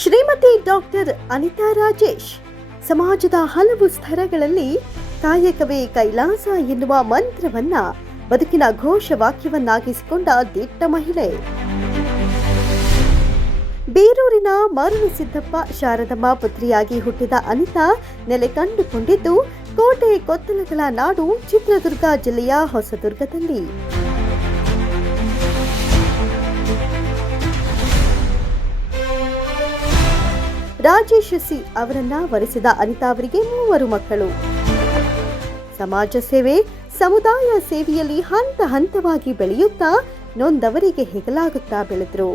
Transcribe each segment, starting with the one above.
Shrimati doctor Anita Rajesh, ಸಮಾಜದ ಹಲವು ಸ್ತರಗಳಲ್ಲಿ ಕಾಯಕವೇ ಕೈಲಾಸ ಎನ್ನುವ ಮಂತ್ರವನ್ನ ಬದುಕಿನ ಘೋಷವಾಕ್ಯವನ್ನಾಗಿಸಿಕೊಂಡ ದಿಟ್ಟ ಮಹಿಳೆ. ಬೀರೂರಿನ ಮರುಳಸಿದ್ದಪ್ಪ ಶಾರದಮ್ಮ ಪುತ್ರಿಯಾಗಿ ಹುಟ್ಟಿದ ಅನಿತಾ ನೆಲೆ ಕಂಡುಕೊಂಡಿದ್ದು, ಕೋಟೆ ಕೊತ್ತಲಗಳ ನಾಡು ಚಿತ್ರದುರ್ಗ ಜಿಲ್ಲೆಯ ಹೊಸದುರ್ಗದಲ್ಲಿ. ರಾಜೇಶ್ ಸಿ ಅವರನ್ನ ವರಿಸಿದ ಅನಿತಾ ಅವರಿಗೆ ಮೂವರು ಮಕ್ಕಳು. ಸಮಾಜ ಸೇವೆ, ಸಮುದಾಯ ಸೇವೆಯಲ್ಲಿ ಹಂತ ಹಂತವಾಗಿ ಬೆಳೆಯುತ್ತಾ ನೊಂದವರಿಗೆ ಹೆಗಲಾಗುತ್ತಾ ಬೆಳೆದ್ರು.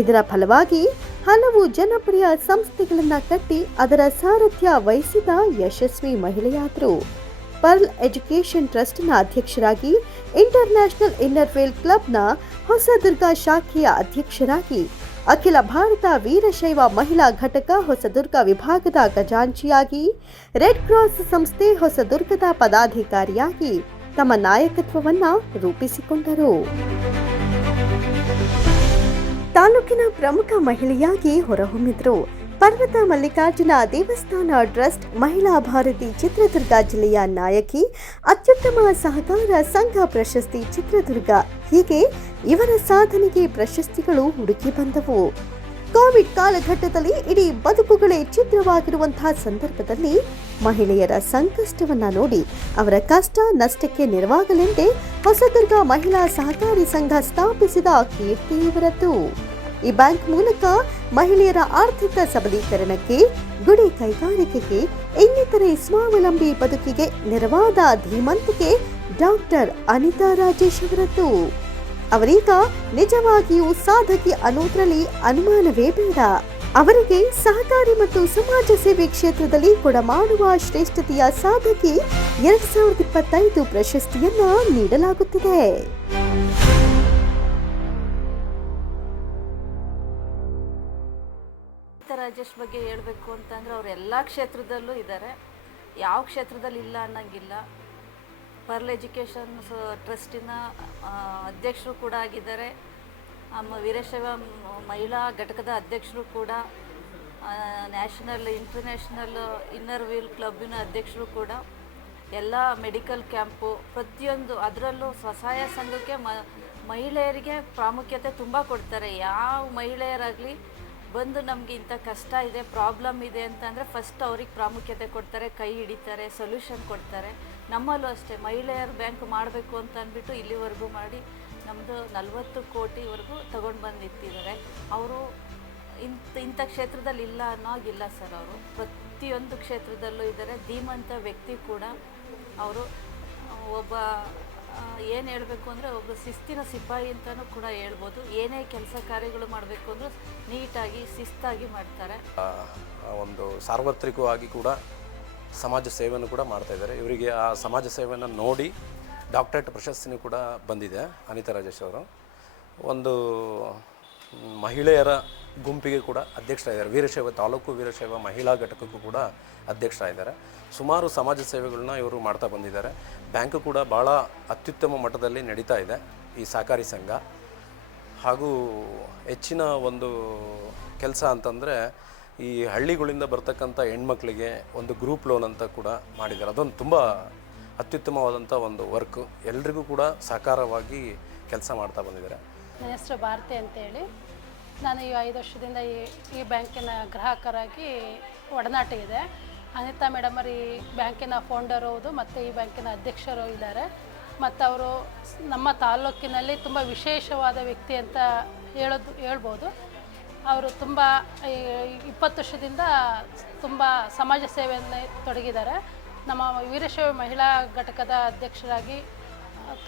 ಇದರ ಫಲವಾಗಿ ಹಲವು ಜನಪ್ರಿಯ ಸಂಸ್ಥೆಗಳನ್ನ ಕಟ್ಟಿ ಅದರ ಸಾರಥ್ಯ ವಹಿಸಿದ ಯಶಸ್ವಿ ಮಹಿಳೆಯಾದರು. ಪರ್ಲ್ ಎಜುಕೇಷನ್ ಟ್ರಸ್ಟ್ನ ಅಧ್ಯಕ್ಷರಾಗಿ, ಇಂಟರ್ನ್ಯಾಷನಲ್ ಇನ್ನರ್ವೇಲ್ ಕ್ಲಬ್ನ ಹೊಸದುರ್ಗ ಶಾಖೆಯ ಅಧ್ಯಕ್ಷರಾಗಿ ಅಖಿಲ ಭಾರತ ವೀರಶೈವ ಮಹಿಳಾ ಘಟಕ ಹೊಸದುರ್ಗ ವಿಭಾಗದ ಖಜಾಂಚಿಯಾಗಿ ರೆಡ್ ಕ್ರಾಸ್ ಸಂಸ್ಥೆ ಹೊಸದುರ್ಗದ ಪದಾಧಿಕಾರಿಯಾಗಿ ತಮ್ಮ ನಾಯಕತ್ವವನ್ನು ರೂಪಿಸಿಕೊಂಡರು. ತಾಲೂಕಿನ ಪ್ರಮುಖ ಮಹಿಳೆಯಾಗಿ ಹೊರಹೊಮ್ಮಿದ್ರು. ಪರ್ವತ ಮಲ್ಲಿಕಾರ್ಜುನ ದೇವಸ್ಥಾನ ಟ್ರಸ್ಟ್ ಮಹಿಳಾ ಭಾರತಿ ಚಿತ್ರದುರ್ಗ ಜಿಲ್ಲೆಯ ನಾಯಕಿ, ಅತ್ಯುತ್ತಮ ಸಹಕಾರ ಸಂಘ ಪ್ರಶಸ್ತಿ ಚಿತ್ರದುರ್ಗ. ಹೀಗೆ ಇವರ ಸಾಧನೆಗೆ ಪ್ರಶಸ್ತಿಗಳು ಹುಡುಕಿ ಬಂದವು. ಕೋವಿಡ್ ಕಾಲಘಟ್ಟದಲ್ಲಿ ಇಡೀ ಬದುಕುಗಳೇ ಚಿತ್ರವಾಗಿರುವಂತಹ ಸಂದರ್ಭದಲ್ಲಿ ಮಹಿಳೆಯರ ಸಂಕಷ್ಟವನ್ನ ನೋಡಿ ಅವರ ಕಷ್ಟ, ನಷ್ಟಕ್ಕೆ ನೆರವಾಗಲೆಂದೇ ಹೊಸದುರ್ಗ ಮಹಿಳಾ ಸಹಕಾರಿ ಸಂಘ ಸ್ಥಾಪಿಸಿದ ಕೀರ್ತಿ ಇವರದ್ದು ಈ ಬ್ಯಾಂಕ್ ಮೂಲಕ ಮಹಿಳೆಯರ ಆರ್ಥಿಕ ಸಬಲೀಕರಣಕ್ಕೆ, ಗುಡಿ ಕೈಗಾರಿಕೆಗೆ, ಇನ್ನಿತರೆ ಸ್ವಾವಲಂಬಿ ಬದುಕಿಗೆ ನೆರವಾದ ಧೀಮಂತಿಕೆ ಡಾಕ್ಟರ್ ಅನಿತಾ ರಾಜೇಶ್ ಅವರದ್ದು. ಅವರೀಗ ನಿಜವಾಗಿಯೂ ಸಾಧಕಿ ಅನ್ನೋದ್ರಲ್ಲಿ ಅನುಮಾನವೇ ಬೇಡ. ಅವರಿಗೆ ಸಹಕಾರಿ ಮತ್ತು ಸಮಾಜ ಸೇವೆ ಕ್ಷೇತ್ರದಲ್ಲಿ ಕೊಡಮಾಡುವ ಶ್ರೇಷ್ಠತೆಯ ಸಾಧಕಿ ಎರಡ್ ಸಾವಿರದ ಇಪ್ಪತ್ತೈದು ಪ್ರಶಸ್ತಿಯನ್ನ ನೀಡಲಾಗುತ್ತಿದೆ. ರಾಜೇಶ್ ಬಗ್ಗೆ ಹೇಳಬೇಕು ಅಂತಂದರೆ ಅವ್ರು ಎಲ್ಲ ಕ್ಷೇತ್ರದಲ್ಲೂ ಇದ್ದಾರೆ ಯಾವ ಕ್ಷೇತ್ರದಲ್ಲಿ ಇಲ್ಲ ಅನ್ನಂಗಿಲ್ಲ. ಪರ್ಲ್ ಎಜುಕೇಷನ್ ಟ್ರಸ್ಟಿನ ಅಧ್ಯಕ್ಷರು ಕೂಡ ಆಗಿದ್ದಾರೆ. ವೀರಶೈವ ಮಹಿಳಾ ಘಟಕದ ಅಧ್ಯಕ್ಷರು ಕೂಡ ನ್ಯಾಷನಲ್ ಇಂಟರ್ನ್ಯಾಷನಲ್ ಇನ್ನರ್ ವೀಲ್ ಕ್ಲಬ್ಬಿನ ಅಧ್ಯಕ್ಷರು ಕೂಡ. ಎಲ್ಲ ಮೆಡಿಕಲ್ ಕ್ಯಾಂಪು ಪ್ರತಿಯೊಂದು ಅದರಲ್ಲೂ ಸ್ವಸಹಾಯ ಸಂಘಕ್ಕೆ ಮಹಿಳೆಯರಿಗೆ ಪ್ರಾಮುಖ್ಯತೆ ತುಂಬ ಕೊಡ್ತಾರೆ. ಯಾವ ಮಹಿಳೆಯರಾಗಲಿ ಬಂದು ನಮಗೆ ಇಂಥ ಕಷ್ಟ ಇದೆ ಪ್ರಾಬ್ಲಮ್ ಇದೆ ಅಂತಂದರೆ ಫಸ್ಟ್ ಅವ್ರಿಗೆ ಪ್ರಾಮುಖ್ಯತೆ ಕೊಡ್ತಾರೆ, ಕೈ ಹಿಡಿತಾರೆ ಸೊಲ್ಯೂಷನ್ ಕೊಡ್ತಾರೆ. ನಮ್ಮಲ್ಲೂ ಅಷ್ಟೇ, ಮಹಿಳೆಯರ ಬ್ಯಾಂಕ್ ಮಾಡಬೇಕು ಅಂತ ಅಂದ್ಬಿಟ್ಟು ಇಲ್ಲಿವರೆಗೂ ಮಾಡಿ ನಮ್ಮದು ನಲವತ್ತು ಕೋಟಿವರೆಗೂ ತೊಗೊಂಡು ಬಂದು ನಿಂತಿದ್ದಾರೆ ಅವರು ಇಂಥ ಇಂಥ ಕ್ಷೇತ್ರದಲ್ಲಿ ಇಲ್ಲ ಅನ್ನೋಗಿಲ್ಲ ಸರ್ ಅವರು. ಪ್ರತಿಯೊಂದು ಕ್ಷೇತ್ರದಲ್ಲೂ ಇದ್ದಾರೆ. ಧೀಮಂತ ವ್ಯಕ್ತಿ ಕೂಡ ಅವರು, ಒಬ್ಬ ಏನು ಹೇಳಬೇಕು ಅಂದರೆ ಒಬ್ಬ ಶಿಸ್ತಿನ ಸಿಪಾಯಿ ಅಂತಲೂ ಕೂಡ ಹೇಳ್ಬೋದು. ಏನೇ ಕೆಲಸ ಕಾರ್ಯಗಳು ಮಾಡಬೇಕು ಅಂದರೂ ನೀಟಾಗಿ, ಶಿಸ್ತಾಗಿ ಮಾಡ್ತಾರೆ. ಒಂದು ಸಾರ್ವತ್ರಿಕವಾಗಿ ಕೂಡ ಸಮಾಜ ಸೇವೆಯನ್ನು ಕೂಡ ಮಾಡ್ತಾ ಇದ್ದಾರೆ. ಇವರಿಗೆ ಆ ಸಮಾಜ ಸೇವೆಯನ್ನು ನೋಡಿ ಡಾಕ್ಟರೇಟ್ ಪ್ರಶಸ್ತಿನೂ ಕೂಡ ಬಂದಿದೆ ಅನಿತಾ ರಾಜೇಶ್ ಅವರು. ಒಂದು ಮಹಿಳೆಯರ ಗುಂಪಿಗೆ ಕೂಡ ಅಧ್ಯಕ್ಷರಾಗಿದ್ದಾರೆ. ವೀರಶೈವ, ತಾಲೂಕು ವೀರಶೈವ ಮಹಿಳಾ ಘಟಕಕ್ಕೂ ಕೂಡ ಅಧ್ಯಕ್ಷರಾಗಿದ್ದಾರೆ. ಸುಮಾರು ಸಮಾಜ ಸೇವೆಗಳನ್ನ ಇವರು ಮಾಡ್ತಾ ಬಂದಿದ್ದಾರೆ. ಬ್ಯಾಂಕು ಕೂಡ ಭಾಳ ಅತ್ಯುತ್ತಮ ಮಟ್ಟದಲ್ಲಿ ನಡೀತಾ ಇದೆ ಈ ಸಹಕಾರಿ ಸಂಘ. ಹಾಗೂ ಹೆಚ್ಚಿನ ಒಂದು ಕೆಲಸ ಅಂತಂದರೆ ಈ ಹಳ್ಳಿಗಳಿಂದ ಬರ್ತಕ್ಕಂಥ ಹೆಣ್ಮಕ್ಳಿಗೆ ಒಂದು ಗ್ರೂಪ್ ಲೋನ್ ಅಂತ ಕೂಡ ಮಾಡಿದ್ದಾರೆ. ಅದೊಂದು ತುಂಬ ಅತ್ಯುತ್ತಮವಾದಂಥ ಒಂದು ವರ್ಕ್. ಎಲ್ರಿಗೂ ಕೂಡ ಸಹಕಾರವಾಗಿ ಕೆಲಸ ಮಾಡ್ತಾ ಬಂದಿದ್ದಾರೆ. ನನ್ನ ಹೆಸರು ಭಾರತಿ ಅಂತೇಳಿ. ನಾನು ಈ ಐದು ವರ್ಷದಿಂದ ಈ ಈ ಬ್ಯಾಂಕಿನ ಗ್ರಾಹಕರಾಗಿ ಒಡನಾಟ ಇದೆ. ಅನಿತಾ ಮೇಡಮ್ ಅವರು ಈ ಬ್ಯಾಂಕಿನ ಫೌಂಡರ್ ಹೌದು, ಮತ್ತು ಈ ಬ್ಯಾಂಕಿನ ಅಧ್ಯಕ್ಷರು ಇದ್ದಾರೆ. ಮತ್ತು ಅವರು ನಮ್ಮ ತಾಲ್ಲೂಕಿನಲ್ಲಿ ತುಂಬ ವಿಶೇಷವಾದ ವ್ಯಕ್ತಿ ಅಂತ ಹೇಳೋದು, ಹೇಳ್ಬೋದು. ಅವರು ತುಂಬ ಇಪ್ಪತ್ತು ವರ್ಷದಿಂದ ತುಂಬ ಸಮಾಜ ಸೇವೆಯನ್ನು ತೊಡಗಿದ್ದಾರೆ. ನಮ್ಮ ವೀರಶೈವ ಮಹಿಳಾ ಘಟಕದ ಅಧ್ಯಕ್ಷರಾಗಿ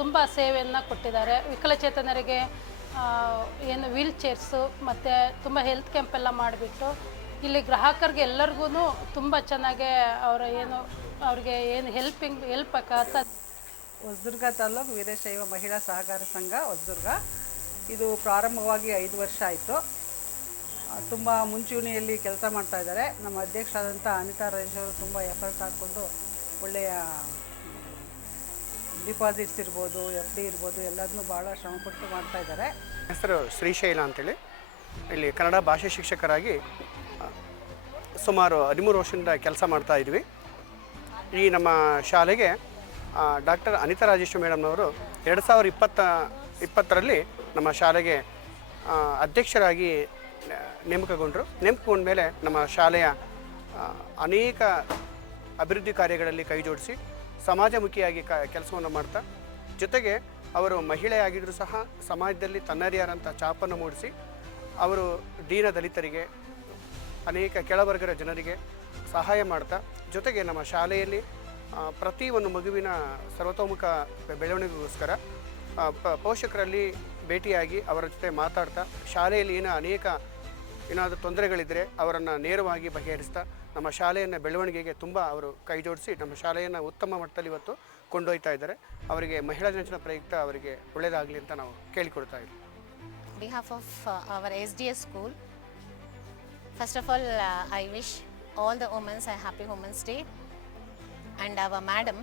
ತುಂಬ ಸೇವೆಯನ್ನು ಕೊಟ್ಟಿದ್ದಾರೆ. ವಿಕಲಚೇತನರಿಗೆ ಏನು ವೀಲ್ ಚೇರ್ಸು ಮತ್ತು ತುಂಬ ಹೆಲ್ತ್ ಕ್ಯಾಂಪೆಲ್ಲ ಮಾಡಿಬಿಟ್ಟು ಇಲ್ಲಿ ಗ್ರಾಹಕರಿಗೆ ಎಲ್ಲರಿಗೂ ತುಂಬ ಚೆನ್ನಾಗೆ ಅವರ ಏನು ಅವ್ರಿಗೆ ಏನು ಹೆಲ್ಪಿಂಗ್, ಹೆಲ್ಪ್ ಆಗತ್ತ ಹೊಸದುರ್ಗ ತಾಲೂಕು ವೀರಶೈವ ಮಹಿಳಾ ಸಹಕಾರ ಸಂಘ ಹೊಸದುರ್ಗ. ಇದು ಪ್ರಾರಂಭವಾಗಿ ಐದು ವರ್ಷ ಆಯಿತು. ತುಂಬ ಮುಂಚೂಣಿಯಲ್ಲಿ ಕೆಲಸ ಮಾಡ್ತಾ ಇದ್ದಾರೆ. ನಮ್ಮ ಅಧ್ಯಕ್ಷರಾದಂಥ ಅನಿತಾ ರಾಜೇಶ್ ಅವರು ತುಂಬ ಎಫರ್ಟ್ ಹಾಕ್ಕೊಂಡು ಒಳ್ಳೆಯ ಡಿಪಾಸಿಟ್ಸ್ ಇರ್ಬೋದು, ಎಫ್ ಡಿ ಇರ್ಬೋದು ಎಲ್ಲದನ್ನೂ ಭಾಳ ಶ್ರಮಪಟ್ಟು ಮಾಡ್ತಾ ಇದ್ದಾರೆ. ಹೆಸರು ಶ್ರೀಶೈಲ ಅಂತೇಳಿ. ಇಲ್ಲಿ ಕನ್ನಡ ಭಾಷೆ ಶಿಕ್ಷಕರಾಗಿ ಸುಮಾರು ಹದಿಮೂರು ವರ್ಷದಿಂದ ಕೆಲಸ ಮಾಡ್ತಾ ಇದ್ವಿ. ಈ ನಮ್ಮ ಶಾಲೆಗೆ ಡಾಕ್ಟರ್ ಅನಿತಾ ರಾಜೇಶ್ವರಿ ಮೇಡಮ್ನವರು ಎರಡು ಸಾವಿರದ ಇಪ್ಪತ್ತ, ಇಪ್ಪತ್ತರಲ್ಲಿ ನಮ್ಮ ಶಾಲೆಗೆ ಅಧ್ಯಕ್ಷರಾಗಿ ನೇಮಕಗೊಂಡರು. ನೇಮಕಗೊಂಡ ಮೇಲೆ ನಮ್ಮ ಶಾಲೆಯ ಅನೇಕ ಅಭಿವೃದ್ಧಿ ಕಾರ್ಯಗಳಲ್ಲಿ ಕೈ ಜೋಡಿಸಿ ಸಮಾಜಮುಖಿಯಾಗಿ ಕ ಕೆಲಸವನ್ನು ಮಾಡ್ತಾ, ಜೊತೆಗೆ ಅವರು ಮಹಿಳೆಯಾಗಿದ್ದರೂ ಸಹ ಸಮಾಜದಲ್ಲಿ ತನ್ನದೇ ಛಾಪನ್ನು ಮೂಡಿಸಿ, ಅವರು ದೀನ ದಲಿತರಿಗೆ, ಅನೇಕ ಕೆಳವರ್ಗದ ಜನರಿಗೆ ಸಹಾಯ ಮಾಡ್ತಾ, ಜೊತೆಗೆ ನಮ್ಮ ಶಾಲೆಯಲ್ಲಿ ಪ್ರತಿ ಒಂದು ಮಗುವಿನ ಸರ್ವತೋಮುಖ ಬೆಳವಣಿಗೆಗೋಸ್ಕರ ಪೋಷಕರಲ್ಲಿ ಭೇಟಿಯಾಗಿ ಅವರ ಜೊತೆ ಮಾತಾಡ್ತಾ, ಶಾಲೆಯಲ್ಲಿ ಏನೋ ಅನೇಕ ಏನಾದರೂ ತೊಂದರೆಗಳಿದ್ದರೆ ಅವರನ್ನು ನೇರವಾಗಿ ಬಗೆಹರಿಸ್ತಾ ನಮ್ಮ ಶಾಲೆಯನ್ನು ಬೆಳವಣಿಗೆಗೆ ತುಂಬ ಅವರು ಕೈ ಜೋಡಿಸಿ ನಮ್ಮ ಶಾಲೆಯನ್ನು ಉತ್ತಮ ಮಟ್ಟದಲ್ಲಿ ಇವತ್ತು ಕೊಂಡೊಯ್ತಾ ಇದ್ದಾರೆ. ಅವರಿಗೆ ಮಹಿಳಾ ದಿನಾಚರಣೆ ಪ್ರಯುಕ್ತ ಅವರಿಗೆ ಒಳ್ಳೆಯದಾಗಲಿ ಅಂತ ನಾವು ಕೇಳಿಕೊಡ್ತಾ ಇದ್ದೀವಿ behalf of our S D S school first of all I wish all the women's I happy women's day and our madam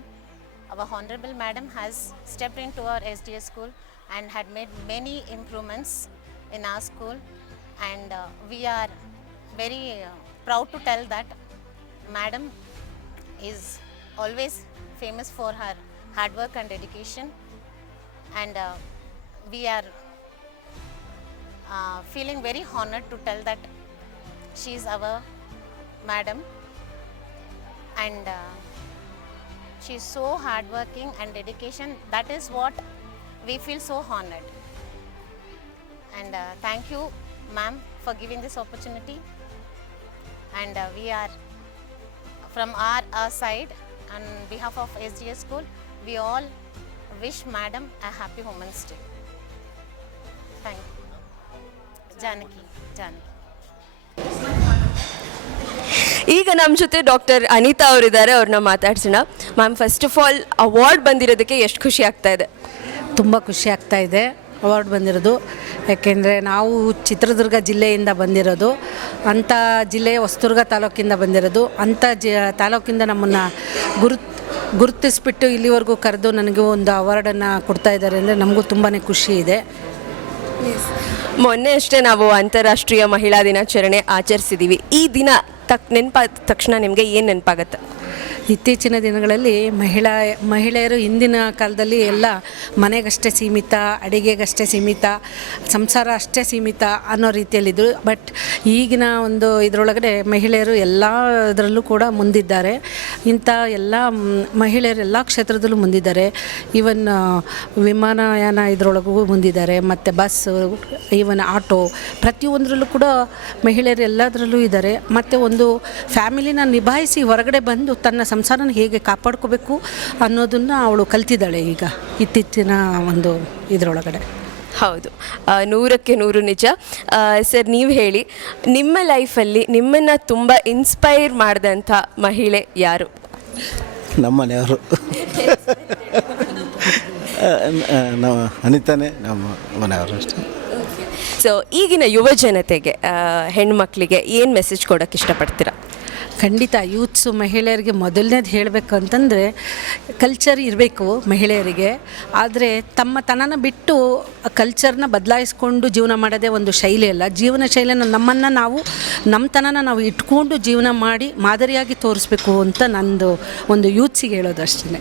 our honourable madam has step into our S D S school and had made many improvements in our school and we are very proud to tell that madam is always famous for her hard work and dedication. And uh, we are uh, feeling very honored to tell that she is our madam. And uh, she is so hardworking and dedication. That is what we feel so honored. And uh, thank you ma'am for giving this opportunity. And uh, we are from our, our side on behalf of sds school we all wish madam a happy women's day thank you Janaki, Janaki. ಈಗ ನಮ್ಮ ಜೊತೆ doctor Anita ಅವರಿದ್ದಾರೆ ಅವ್ರನ್ನ ಮಾತಾಡ್ಸೋಣ ma'am first of all award ಬಂದಿರೋದಕ್ಕೆ ಎಷ್ಟು ಖುಷಿ ಆಗ್ತಾ ಇದೆ ತುಂಬ ಖುಷಿ ಆಗ್ತಾ ಇದೆ ಅವಾರ್ಡ್ ಬಂದಿರೋದು ಯಾಕೆಂದರೆ ನಾವು ಚಿತ್ರದುರ್ಗ ಜಿಲ್ಲೆಯಿಂದ ಬಂದಿರೋದು ಅಂಥ ಜಿಲ್ಲೆಯ ಹೊಸದುರ್ಗ ತಾಲೂಕಿಂದ ಬಂದಿರೋದು ಅಂಥ ಜ, ತಾಲೂಕಿಂದ ನಮ್ಮನ್ನು ಗುರುತ್, ಗುರುತಿಸ್ಬಿಟ್ಟು ಇಲ್ಲಿವರೆಗೂ ಕರೆದು ನನಗೆ ಒಂದು ಅವಾರ್ಡನ್ನು ಕೊಡ್ತಾ ಇದ್ದಾರೆ ಅಂದರೆ ನಮಗೂ ತುಂಬಾ ಖುಷಿ ಇದೆ. ಮೊನ್ನೆ ಅಷ್ಟೇ ನಾವು ಅಂತಾರಾಷ್ಟ್ರೀಯ ಮಹಿಳಾ ದಿನಾಚರಣೆ ಆಚರಿಸಿದ್ದೀವಿ ಈ ದಿನ ತಕ್ ನೆನಪಾದ ತಕ್ಷಣ ನಿಮಗೆ ಏನು ನೆನಪಾಗತ್ತೆ? ಇತ್ತೀಚಿನ ದಿನಗಳಲ್ಲಿ ಮಹಿಳಾ, ಮಹಿಳೆಯರು ಹಿಂದಿನ ಕಾಲದಲ್ಲಿ ಎಲ್ಲ ಮನೆಗಷ್ಟೇ ಸೀಮಿತ, ಅಡಿಗೆಗಷ್ಟೇ ಸೀಮಿತ, ಸಂಸಾರ ಅಷ್ಟೇ ಸೀಮಿತ ಅನ್ನೋ ರೀತಿಯಲ್ಲಿದ್ದರು. ಬಟ್ ಈಗಿನ ಒಂದು ಇದರೊಳಗಡೆ ಮಹಿಳೆಯರು ಎಲ್ಲ ಇದರಲ್ಲೂ ಕೂಡ ಮುಂದಿದ್ದಾರೆ. ಇಂಥ ಎಲ್ಲ ಮಹಿಳೆಯರು ಎಲ್ಲ ಕ್ಷೇತ್ರದಲ್ಲೂ ಮುಂದಿದ್ದಾರೆ. ಈವನ್ ವಿಮಾನಯಾನ ಇದರೊಳಗೂ ಮುಂದಿದ್ದಾರೆ. ಮತ್ತು ಬಸ್ಸು ಈವನ್ ಆಟೋ, ಪ್ರತಿಯೊಂದರಲ್ಲೂ ಕೂಡ ಮಹಿಳೆಯರು ಎಲ್ಲದರಲ್ಲೂ ಇದ್ದಾರೆ. ಮತ್ತು ಒಂದು ಫ್ಯಾಮಿಲಿನ ನಿಭಾಯಿಸಿ ಹೊರಗಡೆ ಬಂದು ತನ್ನ ಸಂಸಾರನ ಹೇಗೆ ಕಾಪಾಡ್ಕೋಬೇಕು ಅನ್ನೋದನ್ನು ಅವಳು ಕಲ್ತಿದ್ದಾಳೆ ಈಗ ಇತ್ತೀಚಿನ ಒಂದು ಇದರೊಳಗಡೆ. ಹೌದು. ನೂರಕ್ಕೆ ನೂರು ನಿಜ. ಸರ್ ನೀವು ಹೇಳಿ ನಿಮ್ಮ ಲೈಫಲ್ಲಿ ನಿಮ್ಮನ್ನು ತುಂಬ ಇನ್ಸ್ಪೈರ್ ಮಾಡಿದಂಥ ಮಹಿಳೆ ಯಾರು? ನಮ್ಮ ಮನೆಯವರು. ನಾವು ಅನಿತಾನೆ ನಮ್ಮ ಮನೆಯವರು ಅಷ್ಟೇ. ಸೊ ಈಗಿನ ಯುವ ಜನತೆಗೆ ಹೆಣ್ಮಕ್ಳಿಗೆ ಏನು ಮೆಸೇಜ್ ಕೊಡೋಕ್ಕೆ ಇಷ್ಟಪಡ್ತೀರಾ? ಖಂಡಿತ ಯೂತ್ಸು ಮಹಿಳೆಯರಿಗೆ ಮೊದಲನೇದು ಹೇಳಬೇಕು ಅಂತಂದರೆ ಕಲ್ಚರ್ ಇರಬೇಕು ಮಹಿಳೆಯರಿಗೆ. ಆದರೆ ತಮ್ಮ ತನನ ಬಿಟ್ಟು ಕಲ್ಚರ್ನ ಬದಲಾಯಿಸ್ಕೊಂಡು ಜೀವನ ಮಾಡೋದೇ ಒಂದು ಶೈಲಿ ಅಲ್ಲ. ಜೀವನ ಶೈಲಿನ ನಮ್ಮನ್ನು ನಾವು ನಮ್ಮ ತನನ ನಾವು ಇಟ್ಕೊಂಡು ಜೀವನ ಮಾಡಿ ಮಾದರಿಯಾಗಿ ತೋರಿಸ್ಬೇಕು ಅಂತ ನಂದು ಒಂದು ಯೂತ್ಸಿಗೆ ಹೇಳೋದು ಅಷ್ಟೇ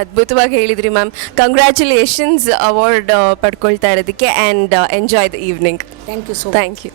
ಅದ್ಭುತವಾಗಿ ಹೇಳಿದ್ರಿ ಮ್ಯಾಮ್. ಕಂಗ್ರ್ಯಾಚುಲೇಷನ್ಸ್ ಅವಾರ್ಡ್ ಪಡ್ಕೊಳ್ತಾ ಇರೋದಕ್ಕೆ and enjoy the evening thank you so thank you